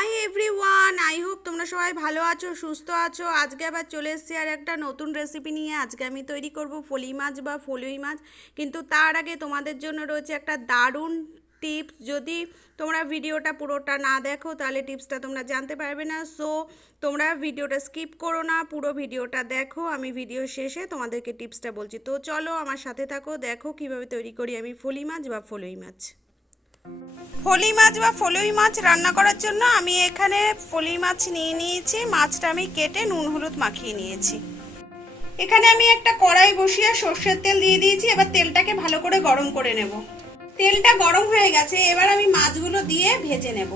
Hi everyone, I hope তোমরা সবাই ভালো আছো, সুস্থ আছো। আজকে আবার চলে এসেছি আর একটা নতুন রেসিপি নিয়ে। আজকে আমি তৈরি করব ফলি মাছ বা ফলুই মাছ। কিন্তু তার আগে তোমাদের জন্য রয়েছে একটা দারুণ টিপস। যদি তোমরা ভিডিওটা পুরোটা না দেখো তাহলে টিপসটা তোমরা জানতে পারবে না। সো তোমরা ভিডিওটা স্কিপ করো না, পুরো ভিডিওটা দেখো। আমি ভিডিও শেষে তোমাদেরকে টিপসটা বলছি। তো চলো আমার সাথে থাকো, দেখো কিভাবে তৈরি করি আমি ফলি মাছ বা ফলুই মাছ। ফলি মাছ বা ফলুই মাছ রান্না করার জন্য আমি এখানে ফলি মাছ নিয়ে নিয়েছি। মাছটা আমি কেটে নুন হলুদ মাখিয়ে নিয়েছি। এখানে আমি একটা কড়াই বসিয়ে সর্ষের তেল দিয়ে দিয়েছি। এবার তেলটাকে ভালো করে গরম করে নেব। তেলটা গরম হয়ে গেছে, এবার আমি মাছগুলো দিয়ে ভেজে নেব।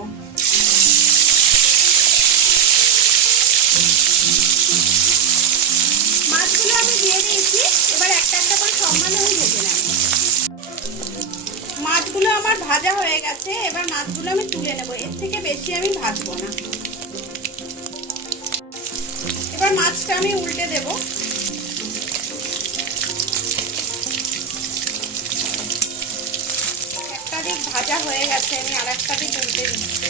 মাছগুলো আমি দিয়ে দিয়েছি, এবার একটা একটা করে সব মাছ আমি ভেজে নেব। মাছগুলো আমার ভাজা হয়ে গেছে, এবার মাছগুলো আমি তুলে নেব। এর থেকে বেশি আমি ভাজবো না। এবার মাছটা আমি উল্টে দেব। একটা দিক ভাজা হয়ে গেছে, আমি আর একটা দিক উল্টে দিচ্ছি।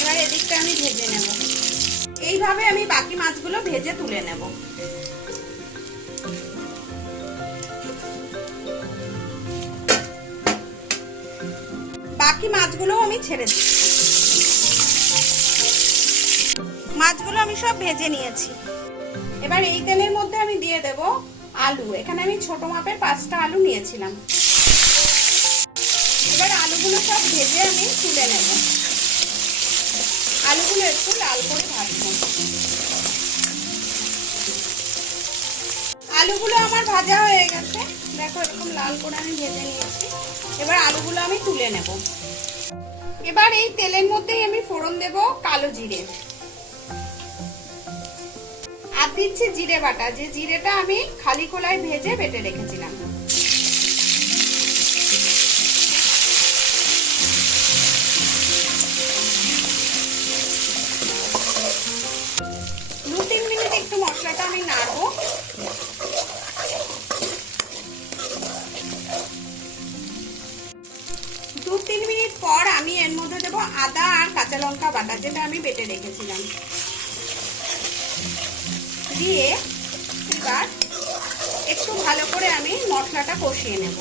এবার এদিকটা আমি ভেজে নেব। এইভাবে আমি বাকি মাছগুলো ভেজে তুলে নেব। বাকি মাছগুলো আমি ছেড়ে দিচ্ছি। মাছগুলো আমি সব ভেজে নিয়েছি। এবার এই তেলের মধ্যে আমি দিয়ে দেব আলু। এখানে আমি ছোট মাপের 5টা আলু নিয়েছিলাম। এবার আলুগুলো সব ভেজে আমি তুলে নেব। আলুগুলো একটু লাল করে ভাজবো। আলুগুলো আমার ভাজা হয়ে গেছে, দেখো এরকম লাল করে আমি ভেজে নিয়েছি। এবার আলুগুলো আমি তুলে নেব। এবার এই তেলের মধ্যেই আমি ফোড়ন দেব কালো জিরে। আর দিচ্ছি জিরে বাটা, যে জিরেটা আমি খালি খোলায় ভেজে বেটে রেখেছিলাম। দু তিন মিনিট একটু মশলাটা আমি নাড়বো। দু তিন মিনিট পর আমি এর মধ্যে দেবো আদা আর কাঁচা লঙ্কা বাটা, যেটা আমি বেটে রেখেছিলাম। দিয়ে এবার একটু ভালো করে আমি মশলাটা কষিয়ে নেব।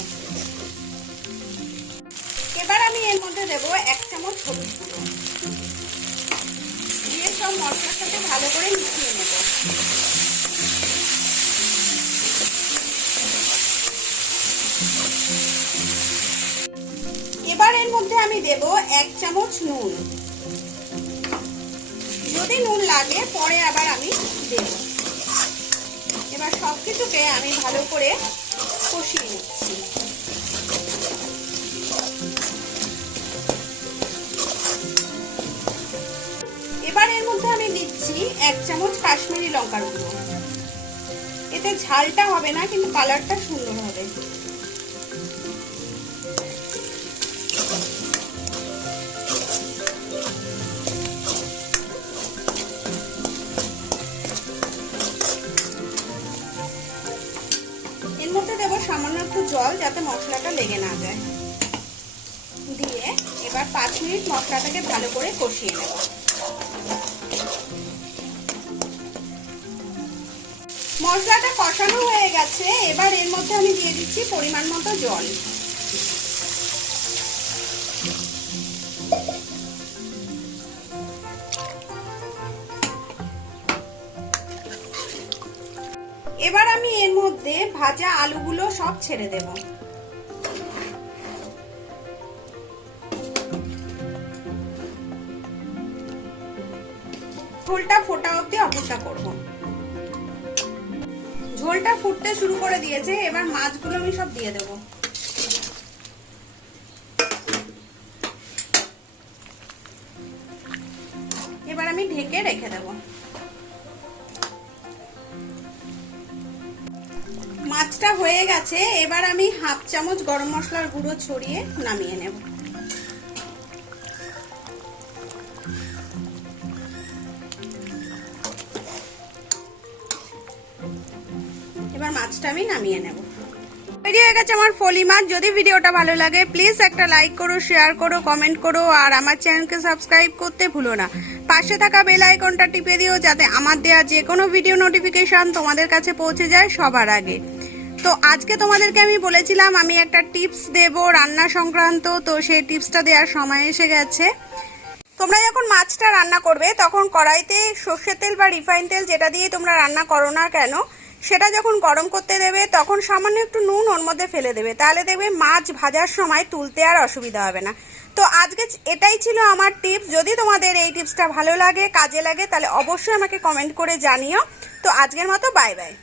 এবার আমি এর মধ্যে দেবো 1 চামচ হলুদ গুঁড়ো। দিয়ে সব মশলার সাথে ভালো করে মিশিয়ে নেব। এবার এর মধ্যে আমি দেব 1 চামচ নুন। যদি নুন লাগে পরে আবার আমি দেব। এবার সবকিছুকে আমি ভালো করে কষিয়ে নিচ্ছি। এবার এর মধ্যে আমি দিচ্ছি 1 চামচ কাশ্মীরি লঙ্কার গুঁড়ো। এতে ঝালটা হবে না, কিন্তু কালারটা সুন্দর হবে। এর মধ্যে দেবো সামান্য একটু জল, যাতে মশলাটা লেগে না যায়। দিয়ে এবার 5 মিনিট মশলাটাকে ভালো করে কষিয়ে নেব। মশলাটা কষানো হয়ে গেছে, এবার এর মধ্যে আমি দিয়ে দিচ্ছি পরিমাণ মতো জল। এবার আমি এর মধ্যে ভাজা আলুগুলো সব ছেড়ে দেব। ঝোলটা ফোটা অবধি অপেক্ষা করব। ঝোলটা ফুটতে শুরু করে দিয়েছে, এবার মাছগুলো আমি সব দিয়ে দেব। এবার আমি ঢেকে রেখে দেব। মাছটা হয়ে গেছে, এবার আমি 1/2 চামচ গরম মশলার গুঁড়ো ছড়িয়ে নামিয়ে নেব। এবার মাছটা আমি নামিয়ে নেব। তৈরি হয়ে গেছে আমার ফলি মাছ। যদি ভিডিওটা ভালো লাগে প্লিজ একটা লাইক করো, শেয়ার করো, কমেন্ট করো, আর আমার চ্যানেলকে সাবস্ক্রাইব করতে ভুলো না। পাশে থাকা বেল আইকনটা টিপে দিও যাতে আমার দেওয়া যে কোনো ভিডিও নোটিফিকেশন তোমাদের কাছে পৌঁছে যায় সবার আগে। তো আজকে তোমাদেরকে আমি বলেছিলাম আমি একটা টিপস দেব রান্না সংক্রান্ত, তো সেই টিপসটা দেওয়ার সময় এসে গেছে। তোমরা যখন মাছটা রান্না করবে তখন কড়াইতে সর্ষের তেল বা রিফাইন তেল যেটা দিয়ে তোমরা রান্না করো না কেন, সেটা যখন গরম করতে দেবে তখন সামান্য একটু নুন ওর মধ্যে ফেলে দেবে, তাহলে দেখবে মাছ ভাজার সময় তুলতে আর অসুবিধা হবে না। তো আজকে এটাই ছিল আমার টিপস। যদি তোমাদের এই টিপসটা ভালো লাগে, কাজে লাগে, তাহলে অবশ্যই আমাকে কমেন্ট করে জানিও। তো আজকের মতো বাই বাই।